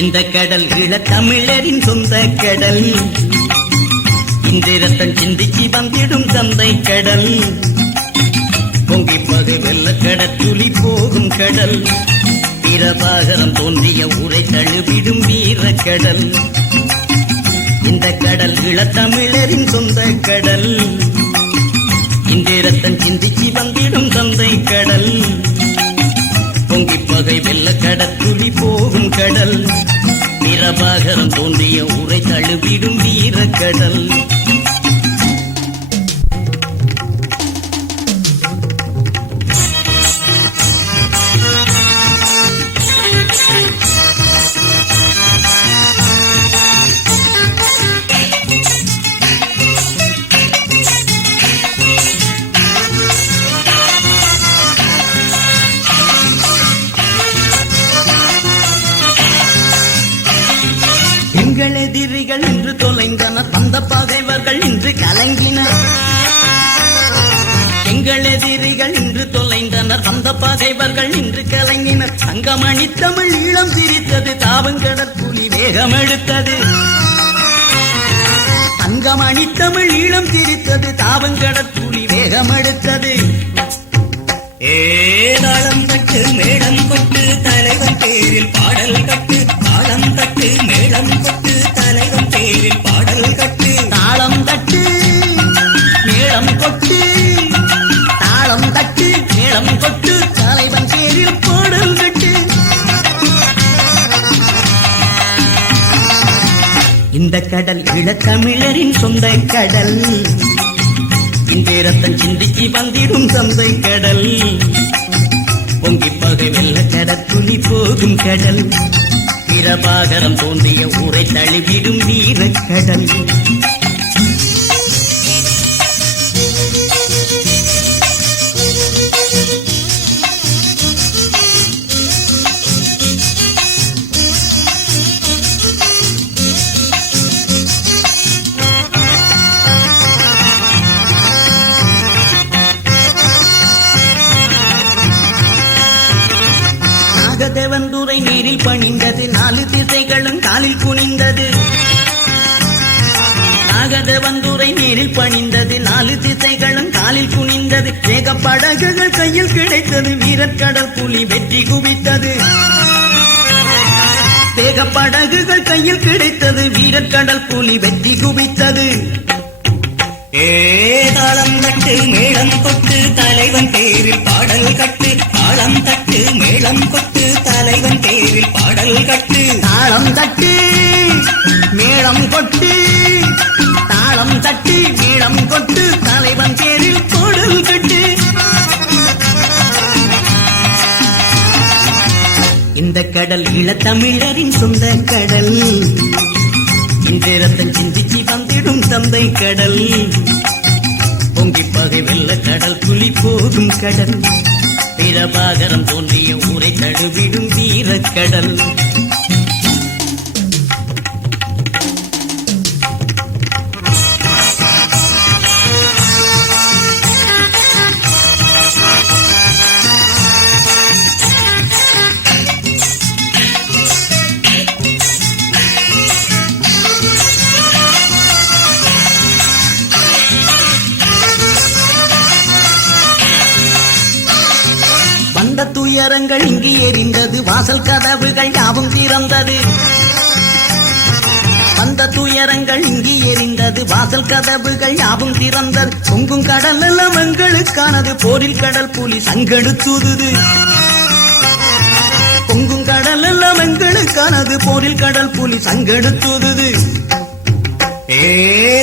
இந்த கடல் ஈழத்தமிழரின் சொந்த கடல். இந்த ரத்தம் சிந்திச்சு வந்திடும் சந்தை கடல். பொங்கிப்பது வெள்ளக்கடல் துளி போகும் கடல். பிரபாகரம் தோன்றிய ஊரை தழுவிடும் வீரக்கடல். இந்த கடல் ஈழத்தமிழரின் சொந்த கடல். இந்த ரத்தம் சிந்திச்சு வந்திடும் சந்தை கடல். பொங்கிப்பகை வெள்ளக்கடல் துளி போகும் கடல். பிரபாகரம் தோன்றிய ஊரை தழுவிடும் வீரக்கடல். எங்கள் எதிரிகள் இன்று தொலைந்தனர், அந்த பகைவர்கள் இன்று கலங்கினர். எங்கள் எதிரிகள் இன்று தொலைந்தனர், அந்த பகைவர்கள் இன்று கலங்கினர். சங்கமணி தமிழ் ஈழம் சிரித்தது, தாவங்கடற்புலி வேகம் எடுத்தது. சங்கமணி தமிழ் ஈழம் சிரித்தது, தாவங்கடற்புலி வேகம் எடுத்தது. தாளம் தட்டு மேளம் கொட்டு தலைவன் பேரில் பாடல் கட்டு. தாளம் தட்டு மேளம் கொட்டு தலைவன் பேரில் பாடல் கட்டு. தாளம் தட்டு மேளம் கொட்டு, தாளம் தட்டு மேளம் கொட்டு தலைவன் பேரில் பாடல் கட்டு. இந்த கடல் ஈழத்தமிழரின் சொந்த கடல். இந்த ரத்தம் சிந்திச்சு வந்திடும் சந்தை கடல். பொங்கிப்பகை வெள்ளக்கடல் துளி போகும் கடல். பிரபாகரம் தோன்றிய ஊரை தழுவிடும் வீரக்கடல். நாகதேவந்துரை நீரில் பணிந்தது, 4 திசைகளும் காலில் குனிந்தது. நாகதேவந்துரை நீரில் பணிந்தது, 4 திசைகளும் காலில் குனிந்தது. வேக படகுகள் கையில் கிடைத்தது, வீரக்கடல் புலி வெற்றி குவித்தது. வேக படகுகள் கையில் கிடைத்தது, வீரக்கடல் புலி வெற்றி குவித்தது. தாளம் தட்டு மேளம் கொட்டு தலைவன் பேரில் பாடல் கட்டு. தாளம் தட்டு மேளம் கொட்டு தலைவன் பேரில் பாடல் கட்டு. தாளம் தட்டு மேளம் கொட்டு, தாளம் தட்டி மேளம் கொட்டு தலைவன் பேரில் பாடல் கட்டு. இந்த கடல் ஈழத்தமிழரின் சொந்த கடல். இந்த ரத்தம் சிந்திச்சு வந்திடும் சந்தை கடல். பொங்கிப்பகை வெள்ளக்கடல் துளி போகும் கடல். பிரபாகரம் தோன்றிய ஊரை தழுவிடும் வீரக்கடல். வந்த துயரங்கள் இங்கு எரிந்தது, வாசல் கதவுகள் யாவும் திறந்தது. வந்த துயரங்கள் இங்கு எரிந்தது, வாசல் கதவுகள் யாவும் திறந்தது. பொங்கும் கடல் எல்லாம் எங்களுக்கானது, போரில் கடல் புலி சங்கெடுத்துது. பொங்கும் கடல் எல்லாம் எங்களுக்கானது, போரில் கடல் புலி சங்கெடுத்துது.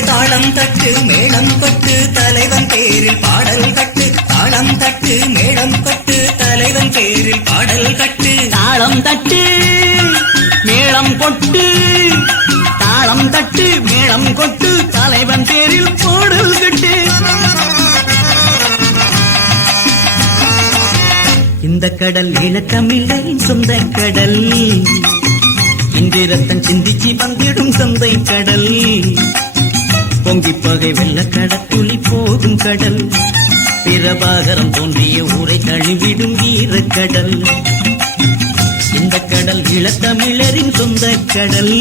தாளம் தட்டு மேளம் கொட்டு தலைவன் பேரில் பாடல் கட்டு. தாளம் தட்டு மேளம் கொட்டு தலைவன் பேரில் பாடல் கட்டு. தாளம் தட்டு மேளம் கொட்டு, தாளம் தட்டு மேளம் கொட்டு தலைவன் பேரில் பாடல் கட்டு. இந்த கடல் ஈழத்தமிழரின் சொந்த கடல். இந்த ரத்தம் சிந்திச்சு வந்திடும் சந்தை கடல். பொங்கிப்பகை வெள்ளக்கடல் துளி போகும் கடல். பிரபாகரம் தோன்றிய ஊரை தழுவிடும் வீரக்கடல். இந்த கடல் ஈழத்தமிழரின் சொந்த கடல்,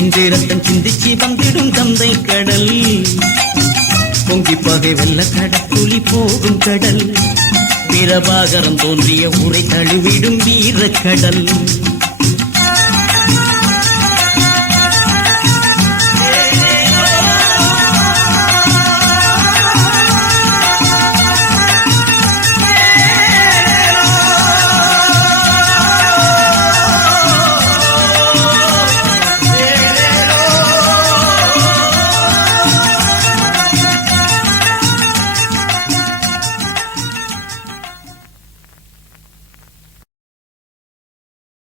இன்று ரத்தம் சிந்திச்சு வந்திடும் தந்தை கடல், பொங்கி பகை வெள்ள கடற்குழி போகும் கடல், பிரபாகரம் தோன்றிய உரை தழுவிடும் வீரக்கடல்.